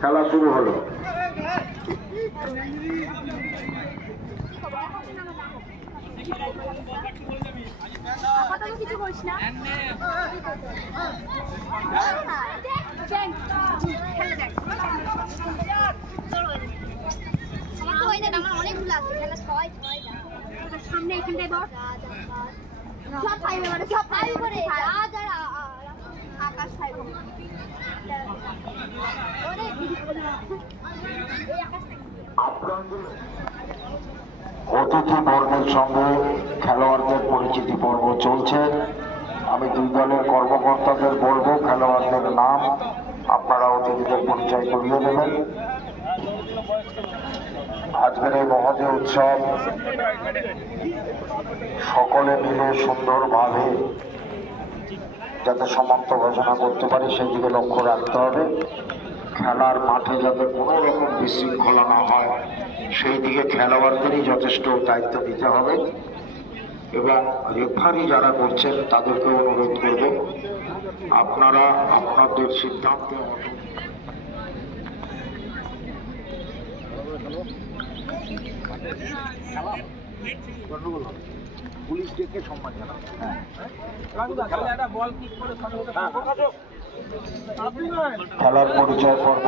খেলা শুরু হলো। আকাশ আকাশ অতিথি বর্গের সঙ্গে খেলোয়াড়দের পরিচিতি পর্ব চলছে। আমি দুই দলের কর্মকর্তাদের বলব, খেলোয়াড়দের নাম আপনারা অতিথিদের পরিচয় করিয়ে দেবেন। আজকের এই মহোদয় উৎসব সকলে মিলে সুন্দরভাবে যাতে সমাপ্ত ঘোষণা করতে পারি, সেই দিকে লক্ষ্য রাখতে হবে। খেলার মাঠে যাতে কোনো রকম বিশৃঙ্খলা না হয় সেই দিকে খেলোয়াড়দেরই যথেষ্ট দায়িত্ব নিতে হবে। এবং রেফারি যারা করছেন তাদেরকে অনুরোধ করব আপনারা আপনাদের সিদ্ধান্তে পুলিশ ডেকে সম্মান জানাবে হ্যাঁ। খেলার পরিচয় পর্ব।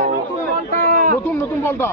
নতুন নতুন বলটা